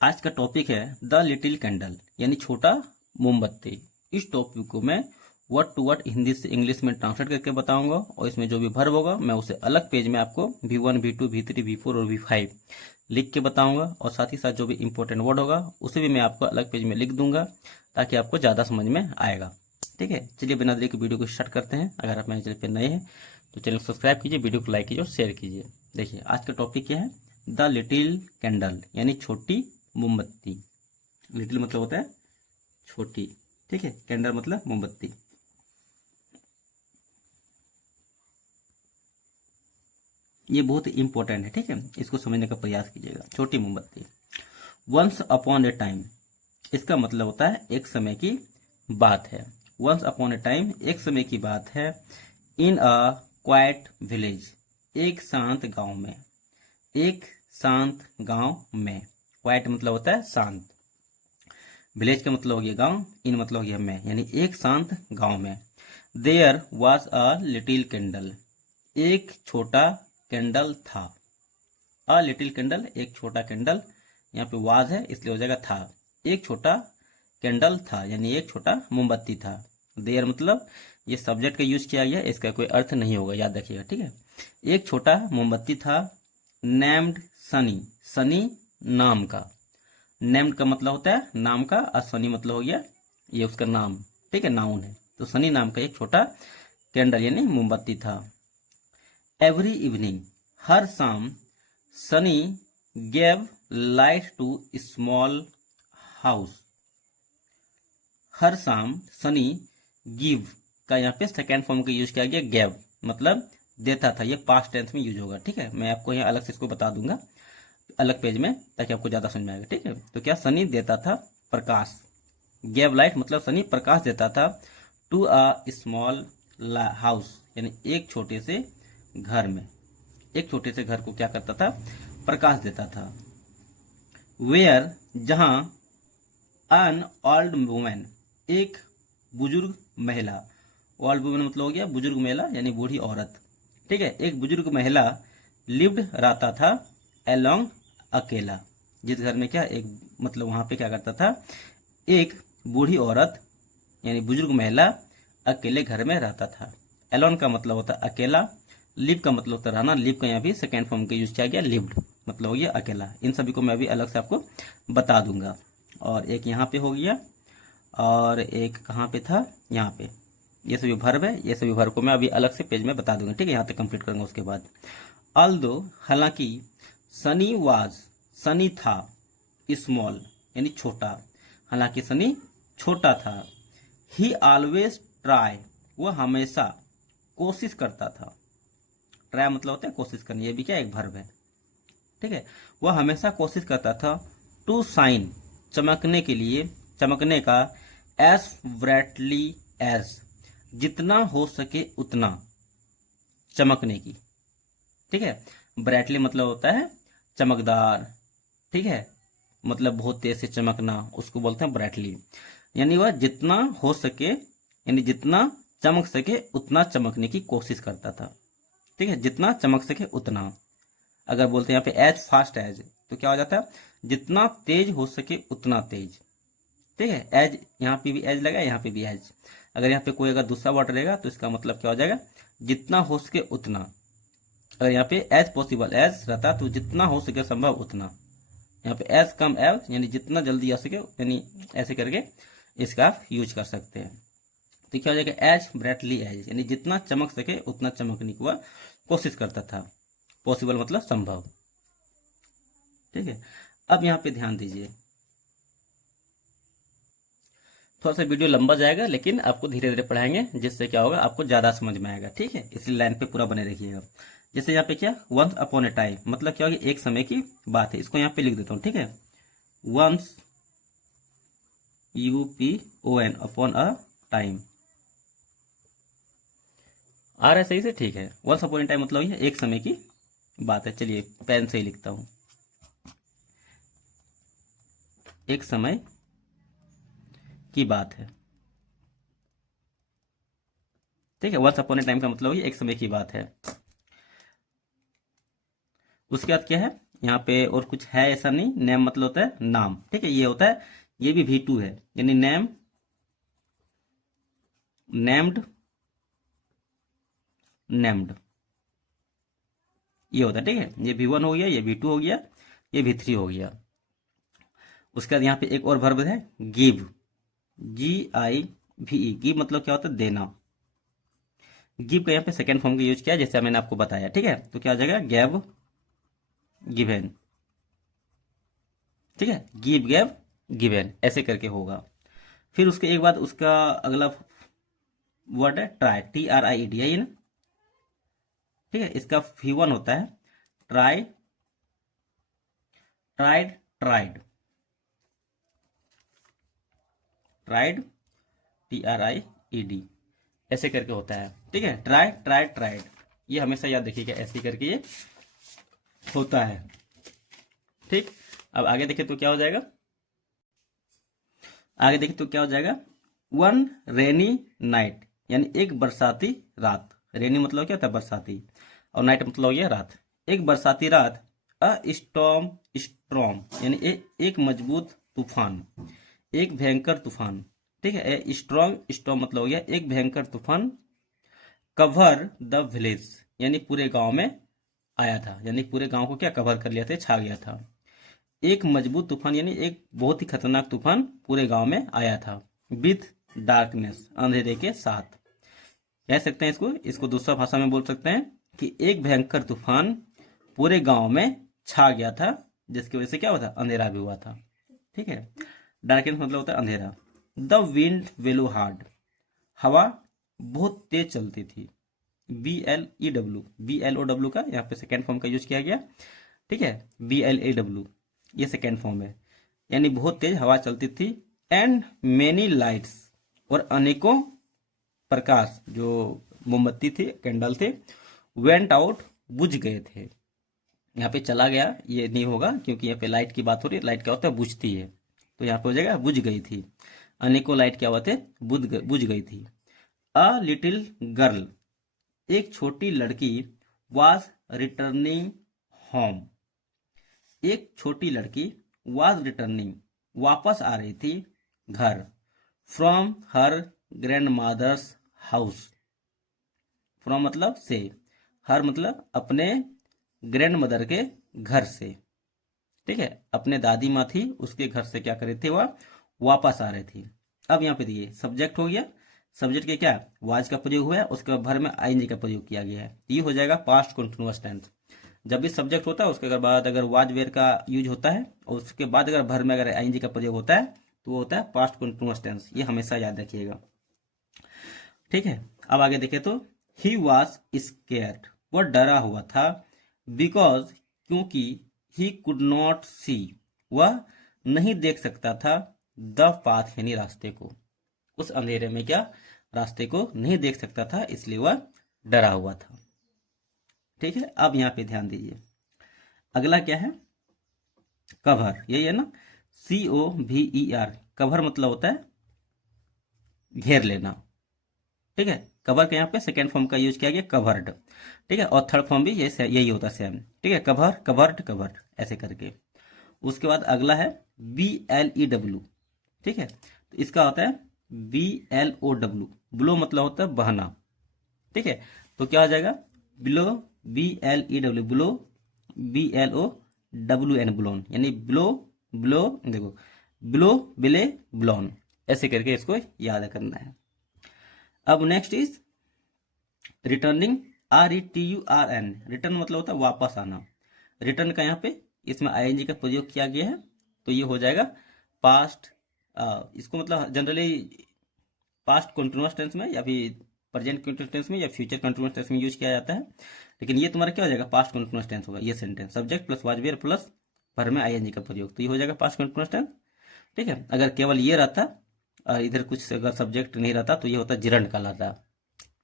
आज का टॉपिक है द लिटिल कैंडल यानी छोटा मोमबत्ती। इस टॉपिक को मैं वर्ड टू वर्ड हिंदी से इंग्लिश में ट्रांसलेट करके बताऊंगा और इसमें जो भी वर्ब होगा मैं उसे अलग पेज में आपको V1, V2, V3, V4 और V5 लिख के बताऊंगा और साथ ही साथ जो भी इंपॉर्टेंट वर्ड होगा उसे भी मैं आपको अलग पेज में लिख दूंगा ताकि आपको ज़्यादा समझ में आएगा। ठीक है, चलिए बिना देरी के वीडियो को स्टार्ट करते हैं। अगर आप मेरे चैनल पर नए हैं तो चैनल को सब्सक्राइब कीजिए, वीडियो को लाइक कीजिए और शेयर कीजिए। देखिए आज का टॉपिक क्या है, द लिटिल कैंडल यानी छोटी मोमबत्ती। लिटिल मतलब होता है छोटी, ठीक है, कैंडल मतलब मोमबत्ती। ये बहुत इंपॉर्टेंट है, ठीक है, इसको समझने का प्रयास कीजिएगा। छोटी मोमबत्ती, वंस अपॉन ए टाइम, इसका मतलब होता है एक समय की बात है। वंस अपॉन ए टाइम एक समय की बात है। इन अ क्वाइट विलेज, एक शांत गांव में। एक शांत गांव में, क्वाइट मतलब होता है शांत, विलेज का मतलब हो गया गांव, इन मतलब हो गया में, यानी एक शांत गांव में। There was a little candle, एक छोटा कैंडल था। अ लिटिल कैंडल एक छोटा कैंडल, यहाँ पे वाज है इसलिए हो जाएगा था। एक छोटा कैंडल था यानी एक छोटा मोमबत्ती था। देयर मतलब ये सब्जेक्ट का यूज किया गया, इसका कोई अर्थ नहीं होगा, याद रखिएगा, ठीक है। एक छोटा मोमबत्ती था। नेम्ड सनी, सनी नाम का, नेम्ड का मतलब होता है नाम का और सनी मतलब हो गया ये उसका नाम, ठीक है, नाउन है। तो सनी नाम का एक छोटा कैंडल यानी मोमबत्ती था। एवरी इवनिंग, हर शाम, sunny gave light to small house. हर शाम सनी गिव का यहाँ पे सेकेंड फॉर्म का यूज किया गया, गेव मतलब देता था, ये पास्ट टेंस में यूज होगा, ठीक है। मैं आपको यहाँ अलग से इसको बता दूंगा अलग पेज में ताकि आपको ज्यादा समझ में आएगा, ठीक है। तो क्या, सनी देता था प्रकाश, गेव लाइट मतलब सनी प्रकाश देता था। टू अ स्मॉल हाउस यानी एक छोटे से घर में, एक छोटे से घर को क्या करता था, प्रकाश देता था। वेयर जहां, अन ओल्ड वुमेन एक बुजुर्ग महिला, ओल्ड वुमेन मतलब हो गया बुजुर्ग महिला यानी बूढ़ी औरत, ठीक है। एक बुजुर्ग महिला लिव्ड रहता था, एलोंग अकेला, जिस घर में क्या एक मतलब वहां पे क्या करता था, एक बूढ़ी औरत यानी बुजुर्ग महिला अकेले घर में रहता था। एलोन का मतलब होता है अकेला, लिव का मतलब होता है रहना, लिव का यहाँ भी सेकेंड फॉर्म का यूज किया गया, लिव्ड मतलब हो गया अकेला। इन सभी को मैं अभी अलग से आपको बता दूंगा। और एक यहाँ पे हो गया और एक कहाँ पे था, यहाँ पे। ये सभी वर्ब है, ये सभी वर्ब को मैं अभी अलग से पेज में बता दूंगा, ठीक है, यहाँ तक कंप्लीट करूंगा उसके बाद। ऑल्दो हालांकि, सनी वाज सनी था, स्मॉल यानी छोटा, हालांकि सनी छोटा था। ही ऑलवेज ट्राई, वह हमेशा कोशिश करता था। ट्राई मतलब होता है कोशिश करनी, ये भी क्या एक वर्ब है, ठीक है। वह हमेशा कोशिश करता था। टू शाइन चमकने के लिए, चमकने का। एज ब्राइटली एज जितना हो सके उतना, चमकने की, ठीक है। ब्राइटली मतलब होता है चमकदार, ठीक है, मतलब बहुत तेज से चमकना, उसको बोलते हैं ब्राइटली। यानी वह जितना हो सके यानी जितना चमक सके उतना चमकने की कोशिश करता था, ठीक है, जितना चमक सके उतना। अगर बोलते हैं यहाँ पे एज फास्ट एज तो क्या हो जाता है, जितना तेज हो सके उतना तेज, ठीक है। एज यहाँ पे भी एज लगा, यहाँ पे भी एज। अगर यहाँ पे कोई अगर दूसरा वर्ड रहेगा तो इसका मतलब क्या हो जाएगा, जितना हो सके उतना। अगर यहाँ पे एज पॉसिबल एज रहता तो जितना हो सके संभव उतना। यहाँ पे एज कम एज यानी जितना जल्दी आ सके, यानी ऐसे करके इसका आप यूज कर सकते हैं। तो क्या हो जाएगा, एज ब्राइटली एज यानी जितना चमक सके उतना चमकने की वह कोशिश करता था। पॉसिबल मतलब संभव, ठीक है। अब यहाँ पे ध्यान दीजिए, थोड़ा सा वीडियो लंबा जाएगा लेकिन आपको धीरे धीरे पढ़ाएंगे जिससे क्या होगा आपको ज्यादा समझ में आएगा, ठीक है, इसलिए लाइन पे पूरा बने रखिएगा। जैसे यहाँ पे क्या, वंस अपॉन ए टाइम मतलब क्या होगा, एक समय की बात है, इसको यहाँ पे लिख देता हूँ, ठीक है। Once UPON upon a time, आ रहा है सही से, ठीक है। वंस अपॉन ए टाइम मतलब ये एक समय की बात है। चलिए पेन से ही लिखता हूं, एक समय की बात है, ठीक है। वंस अपॉन ए टाइम का मतलब ये एक समय की बात है। उसके बाद क्या है, यहाँ पे और कुछ है ऐसा नहीं, नेम मतलब होता है नाम, ठीक है, ये होता है, ये भी V2 है, यानी नेम, नेम्ड, नेम्ड, ये होता है, ठीक है। ये V1 हो गया, ये V2 हो गया, ये V3 हो गया। उसके बाद यहाँ पे एक और वर्ब है गिव, GIVE, गिव मतलब क्या होता है देना। गिव का यहाँ पे सेकेंड फॉर्म का यूज किया जैसे मैंने आपको बताया, ठीक है। तो क्या हो जाएगा, गैव, गिवेन, ठीक है, गिव, गैव, गिवेन, ऐसे करके होगा। फिर उसके एक बाद उसका अगला वर्ड है ट्राई, TRIED, है ना, ठीक है। इसका V1 होता है try, tried, tried, tried, TRIED, ऐसे करके होता है, ठीक है। ट्राई, ट्राइड, ट्राइड, ये हमेशा याद रखिएगा, ऐसे करके ये होता है, ठीक। अब आगे देखें तो क्या हो जाएगा, आगे देखें तो क्या हो जाएगा, वन रेनी नाइट, यानी एक बरसाती रात। रेनी मतलब क्या होता है, बरसाती, और नाइट मतलब हो गया रात। एक बरसाती रात, अ स्टॉर्म, स्ट्रॉम यानी एक मजबूत तूफान, एक भयंकर तूफान, ठीक है। ए स्ट्रॉन्ग स्टॉर्म मतलब हो गया एक भयंकर तूफान, कवर द विलेज यानी पूरे गांव में आया था, यानी पूरे गांव को क्या कवर कर लिया था, छा गया था। एक मजबूत तूफान यानी एक बहुत ही खतरनाक तूफान पूरे गांव में आया था, विथ डार्कनेस, अंधेरे के साथ। कह सकते हैं इसको, इसको दूसरा भाषा में बोल सकते हैं कि एक भयंकर तूफान पूरे गांव में छा गया था, जिसकी वजह से क्या हुआ था, अंधेरा भी हुआ था, ठीक है। डार्कनेस मतलब होता है अंधेरा। द विंड वेलो हार्ड, हवा बहुत तेज चलती थी, BLEW, BLOW का यहाँ पे सेकेंड फॉर्म का यूज किया गया, ठीक है। BLAW ये सेकेंड फॉर्म है, यानी बहुत तेज हवा चलती थी। एंड मेनी लाइट्स, और अनेकों प्रकाश जो मोमबत्ती थे, कैंडल थे, वेंट आउट, बुझ गए थे। यहाँ पे चला गया ये नहीं होगा, क्योंकि यहाँ पे लाइट की बात हो रही है, लाइट क्या होता है, बुझती है, तो यहाँ पे हो जाएगा बुझ गई थी। अनेकों लाइट क्या हुआ थे, बुझ गई थी। अ लिटिल गर्ल, एक छोटी लड़की, वाज रिटर्निंग होम, एक छोटी लड़की, वाज रिटर्निंग वापस आ रही थी घर, from her grandmother's house, from मतलब से, हर मतलब अपने ग्रैंड मदर के घर से, ठीक है। अपने दादी माँ थी उसके घर से क्या कर रही थी, वह वापस आ रही थी। अब यहाँ पे देखिए सब्जेक्ट हो गया, सब्जेक्ट के क्या वाज का प्रयोग हुआ है, उसके भर में आईएनजी का प्रयोग किया गया है, ये हो जाएगा पास्ट कंटिन्यूअस टेंस। जब भी सब्जेक्ट होता है उसके बाद अगर वाज वेयर का यूज होता है और उसके बाद अगर भर में अगर आईएनजी का प्रयोग होता है तो वो होता है पास्ट कंटिन्यूअस टेंस, ये हमेशा याद रखिएगा, ठीक है। अब आगे देखें तो ही वॉज स्केर्ड, वह डरा हुआ था, बिकॉज क्योंकि ही कुड नॉट सी, वह नहीं देख सकता था, द पाथ यानी रास्ते को, उस अंधेरे में क्या रास्ते को नहीं देख सकता था, इसलिए वह डरा हुआ था, ठीक है। अब यहाँ पे ध्यान दीजिए, अगला क्या है, कवर, यही है ना, COVER, कवर मतलब होता है घेर लेना, ठीक है। कवर के यहाँ पे सेकेंड फॉर्म का यूज किया गया कवर्ड, ठीक है, और थर्ड फॉर्म भी यही होता है सेम, ठीक है। कवर, कवर्ड, कवर्ड, ऐसे करके। उसके बाद अगला है BLEW, ठीक है, तो इसका होता है BLOW, ब्लो मतलब होता है बहना, ठीक है। तो क्या हो जाएगा, blow, BLEW, blow, BLOWN, blown, यानी ब्लो, ब्लो, देखो ब्लो, बिले, ब्लोन, ऐसे करके इसको याद करना है। अब next is returning, RETURN, return मतलब होता है वापस आना। रिटर्न का यहाँ पे इसमें आईएनजी का प्रयोग किया गया है, तो ये हो जाएगा पास्ट, इसको मतलब जनरली पास्ट कंटिन्यूअस टेंस में या फिर प्रेजेंट कंटिन्यूअस टेंस में या फ्यूचर कंटिन्यूअस टेंस में यूज किया जाता है, लेकिन ये तुम्हारा क्या हो जाएगा, पास्ट कंटिन्यूअस टेंस होगा ये sentence, subject plus was were plus भर में आईएनजी का प्रयोग, तो ये हो जाएगा पास्ट कंटिन्यूअस टेंस, ठीक है। अगर केवल ये रहता और इधर कुछ अगर सब्जेक्ट नहीं रहता तो ये होता जिरंड कहलाता,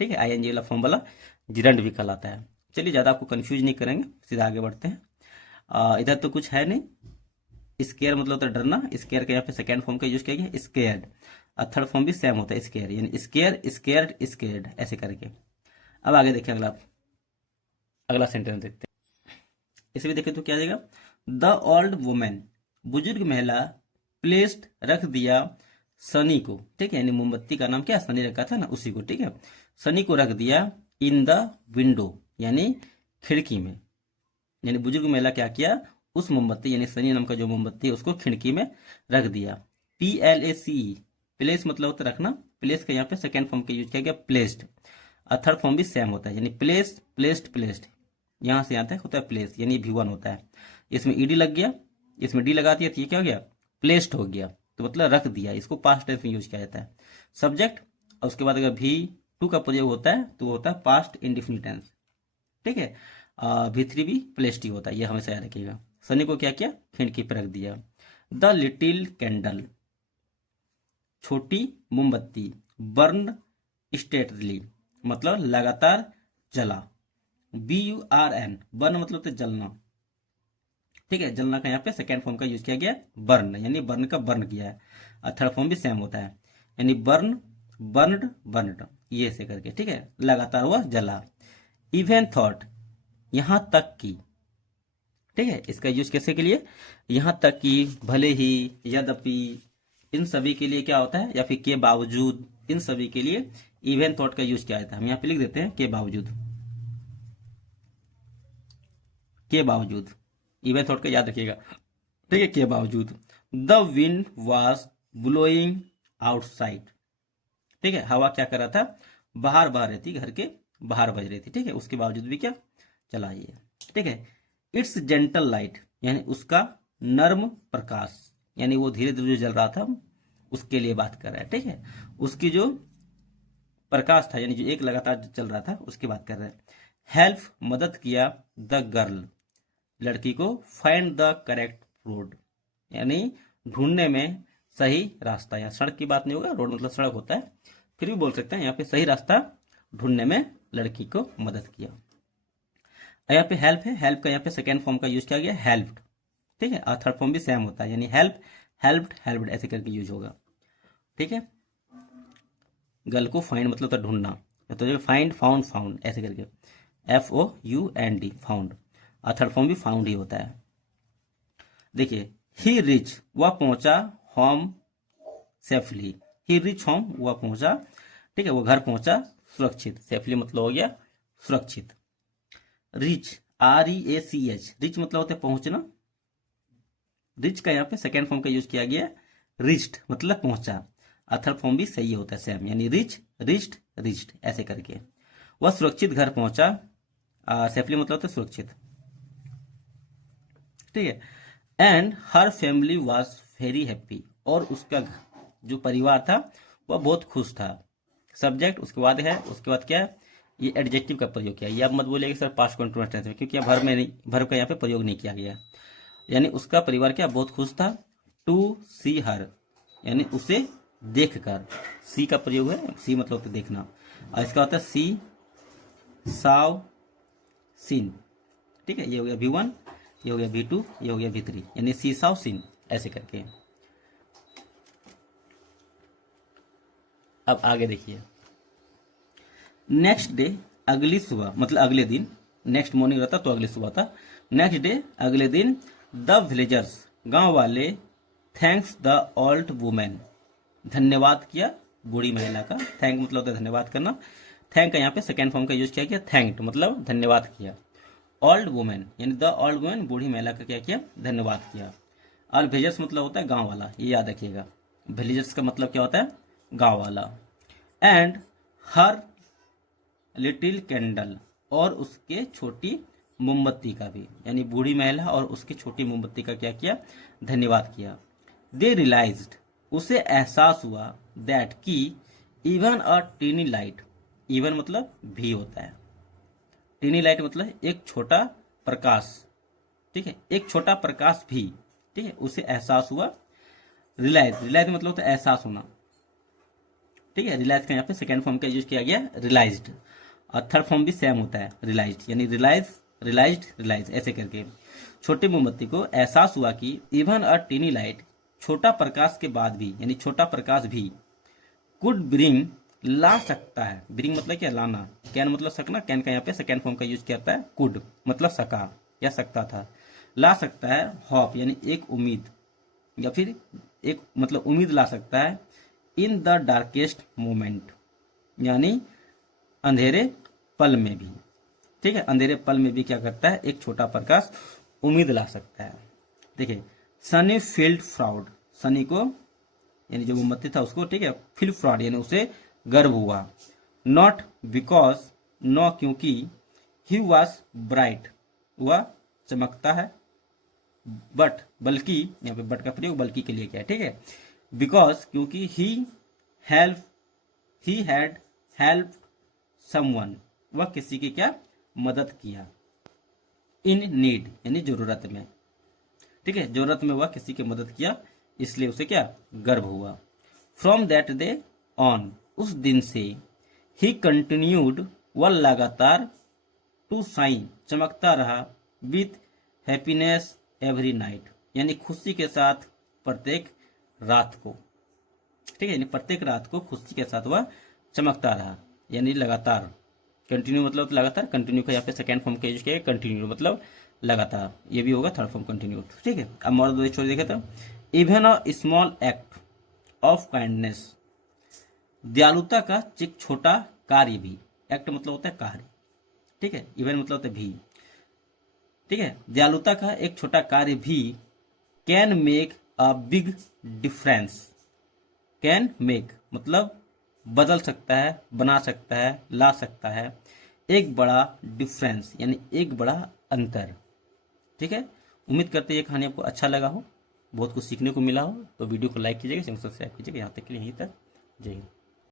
ठीक है। आईएनजी वाला फॉर्म वाला जिरंड भी कहलाता है। चलिए ज़्यादा आपको कंफ्यूज नहीं करेंगे, सीधा आगे बढ़ते हैं। इधर तो कुछ है नहीं। स्केयर मतलब होता है डरना, स्केयर के यहाँ पे सेकेंड फॉर्म का यूज किया गया स्केयर्ड, और थर्ड फॉर्म भी सेम होता है स्केयर, यानी स्केयर, स्केयर्ड, स्केयर्ड, ऐसे करके। अब आगे देखिए अगला, अगला सेंटेंस देखते हैं, इसे भी देखें तो क्या आ जाएगा, द ओल्ड वुमेन, बुजुर्ग महिला, प्लेस्ड रख दिया, सनी को, ठीक है, यानी मोमबत्ती का नाम क्या सनी रखा था ना, उसी को, ठीक है, सनी को रख दिया इन द विंडो, यानी खिड़की में, यानी बुजुर्ग महिला क्या किया, उस मोमबत्ती यानी सनी नाम का जो मोमबत्ती है उसको खिड़की में रख दिया। PLACE, प्लेस मतलब होता है रखना, प्लेस का यहाँ पे सेकेंड फॉर्म का यूज किया गया प्लेस्ड, और थर्ड फॉर्म भी सेम होता है, यानी प्लेस, प्लेस्ड, प्लेस्ड, यहाँ से यहाँ तक होता है प्लेस, यानी V1 होता है, इसमें ईडी लग गया, इसमें डी लगा दिया तो ये क्या हो गया, प्लेस्ड हो गया, तो मतलब रख दिया, इसको पास्ट टेंस में यूज किया जाता है। सब्जेक्ट, और उसके बाद अगर V2 का प्रयोग होता है तो होता है पास्ट इंडिफिनिट टेंस, ठीक है। V3 भी प्लेस्ड ही होता है, ये हमेशा याद रखिएगा। सनी को क्या किया, खिड़की पर रख दिया। द लिटिल कैंडल, छोटी मोमबत्ती, बर्न स्टेटली, मतलब लगातार जला। BURN, बर्न मतलब तो जलना, ठीक है, जलना का यहाँ पे सेकेंड फॉर्म का यूज किया गया बर्न, यानी बर्न का बर्न किया है, और थर्ड फॉर्म भी सेम होता है, यानी बर्न, बर्नड, बर्नड, ये से करके, ठीक है, लगातार वह जला। इवन थॉट, यहां तक की, ठीक है, इसका यूज कैसे के लिए, यहां तक कि, भले ही, यद्यपि, इन सभी के लिए क्या होता है, या फिर के बावजूद, इन सभी के लिए इवन थॉट का यूज किया जाता है। हम यहाँ पे लिख देते हैं के बावजूद, के बावजूद, इवन थॉट का याद रखिएगा, ठीक है, के बावजूद। The wind was blowing outside, ठीक है, हवा क्या कर रहा था, बाहर बह रही थी, घर के बाहर बज रही थी, ठीक है, उसके बावजूद भी क्या चला, ये, ठीक है। इट्स जेंटल लाइट, यानी उसका नर्म प्रकाश, यानी वो धीरे धीरे जो जल रहा था उसके लिए बात कर रहा है, ठीक है, उसकी जो प्रकाश था, यानी जो एक लगातार चल रहा था उसकी बात कर रहा है। हेल्प, मदद किया, द गर्ल, लड़की को, फाइंड द करेक्ट रोड, यानी ढूंढने में सही रास्ता, यहाँ सड़क की बात नहीं होगा, रोड मतलब सड़क होता है, फिर भी बोल सकते हैं यहाँ पे सही रास्ता ढूंढने में लड़की को मदद किया। यहाँ पे हेल्प है, हेल्प का यहाँ पे सेकेंड फॉर्म का यूज किया गया हेल्प्ड, ठीक है, और थर्ड फॉर्म भी सेम होता है, यानी हेल्प, हेल्प्ड, हेल्प्ड ऐसे करके यूज होगा, ठीक है। गर्ल को फाइंड मतलब तो ढूंढना, तो फाइंड, फाउंड, फाउंड ऐसे करके, FOUND, फाउंड, और थर्ड फॉर्म भी फाउंड ही होता है। देखिए, ही रिच, वह पहुंचा, होम सेफली, ही रिच होम, वह पहुंचा, ठीक है, वो घर पहुंचा सुरक्षित, सेफली मतलब हो गया सुरक्षित। रिच, REACH, रिच मतलब होता है पहुंचना, रिच का यहाँ पे सेकेंड फॉर्म का यूज किया गया रिच्ड, मतलब पहुंचा, और थर्ड फॉर्म भी सही होता है सेम, यानी रिच, रिच्ड, रिच्ड ऐसे करके। वह सुरक्षित घर पहुंचा, सेफली मतलब होता है सुरक्षित, ठीक है। And her family was very happy, और उसका जो परिवार था वह बहुत खुश था। सब्जेक्ट, उसके बाद है, उसके बाद क्या है, ये एडजेक्टिव का प्रयोग किया, ये आप मत बोलिएगा सर पास्ट कंटिन्यूअस टेंस में, क्योंकि यहाँ भर में नहीं, भर का यहाँ पे प्रयोग नहीं किया गया, यानी उसका परिवार क्या बहुत खुश था। टू सी हर, यानी उसे देखकर, सी का प्रयोग है, सी मतलब होता है देखना, और इसका होता है सी साव सीन, ठीक है, ये हो गया V1, ये हो गया V2, ये हो गया V3, यानी सी साव सीन ऐसे करके। अब आगे देखिए, नेक्स्ट डे, अगली सुबह मतलब अगले दिन, नेक्स्ट मॉर्निंग रहता तो अगली सुबह था, नेक्स्ट डे अगले दिन, द विलेजर्स, गांव वाले, थैंक्स द ओल्ड वुमेन, धन्यवाद किया बूढ़ी महिला का, थैंक मतलब होता है धन्यवाद करना, थैंक का यहाँ पे सेकेंड फॉर्म का यूज किया गया थैंक्ड, मतलब धन्यवाद किया। ओल्ड वुमेन, यानी द ओल्ड वुमेन, बूढ़ी महिला का क्या किया, धन्यवाद किया। और विलेजर्स मतलब होता है गांव वाला, ये याद रखिएगा, विलेजर्स का मतलब क्या होता है, गांव वाला। एंड हर लिटिल कैंडल, और उसके छोटी मोमबत्ती का भी, यानी बूढ़ी महिला और उसकी छोटी मोमबत्ती का क्या किया, धन्यवाद किया। दे रियलाइज्ड, उसे एहसास हुआ, दैट की, even a tiny light, even मतलब भी होता है, टीनी लाइट मतलब एक छोटा प्रकाश, ठीक है, एक छोटा प्रकाश भी, ठीक है, उसे एहसास हुआ। रियलाइज, रियलाइज मतलब होता है एहसास होना, ठीक है, रियलाइज का यहाँ पे सेकेंड फॉर्म का यूज किया गया रियलाइज्ड, और थर्ड फॉर्म भी सेम होता है रियलाइज्ड, यानी रियलाइज, रियलाइज्ड, रियलाइज ऐसे करके। छोटी मोमबत्ती को एहसास हुआ कि इवन अ टीनी लाइट, छोटा प्रकाश के बाद भी, यानी छोटा प्रकाश भी, कुड ब्रिंग, ला सकता है, ब्रिंग मतलब क्या, लाना, कैन मतलब सकना, कैन का यहाँ पे सेकेंड फॉर्म का यूज किया जाता है कुड मतलब सका या सकता था। ला सकता है होप यानी एक उम्मीद, या फिर एक मतलब उम्मीद ला सकता है इन द डार्केस्ट मोमेंट यानी अंधेरे पल में भी। ठीक है, अंधेरे पल में भी क्या करता है, एक छोटा प्रकाश उम्मीद ला सकता है। देखिए सनी फील्ड प्राउड, सनी को यानी जो मोमबत्ती था उसको, ठीक है, फील प्राउड यानी उसे गर्व हुआ। नॉट बिकॉज, नो क्योंकि, ही वॉज ब्राइट वह चमकता है, बट बल्कि, यहाँ पे बट का प्रयोग बल्कि के लिए किया है, ठीक है, बिकॉज क्योंकि ही हैड हेल्प समवन, वह किसी की क्या मदद किया, इन नीड यानी जरूरत में, ठीक है, जरूरत में वह किसी की मदद किया, इसलिए उसे क्या गर्व हुआ। फ्रॉम दैट डे ऑन, उस दिन से, ही कंटिन्यूड, वह लगातार, टू शाइन चमकता रहा, विथ हैप्पीनेस एवरी नाइट यानी खुशी के साथ प्रत्येक रात को, ठीक है, यानी प्रत्येक रात को खुशी के साथ वह चमकता रहा, यानी लगातार, कंटिन्यू मतलब लगातार, कंटिन्यू का यहाँ पे सेकेंड फॉर्म का यूज किया है, कंटिन्यू मतलब लगातार, ये भी होगा थर्ड फॉर्म कंटिन्यू, ठीक है। अब मॉरल दो छोड़ देखे तो, even a small act of kindness, दयालुता का एक छोटा कार्य भी, एक्ट मतलब होता है कार्य, ठीक है, इवन मतलब होता है भी, ठीक है, दयालुता का एक छोटा कार्य भी, can make a big difference, can make मतलब बदल सकता है, बना सकता है, ला सकता है, एक बड़ा डिफरेंस यानी एक बड़ा अंतर, ठीक है। उम्मीद करते हैं ये कहानी आपको अच्छा लगा हो, बहुत कुछ सीखने को मिला हो, तो वीडियो को लाइक कीजिएगा, चैनल सब्सक्राइब कीजिएगा। यहाँ तक के लिए यहीं तक, जय हिंद।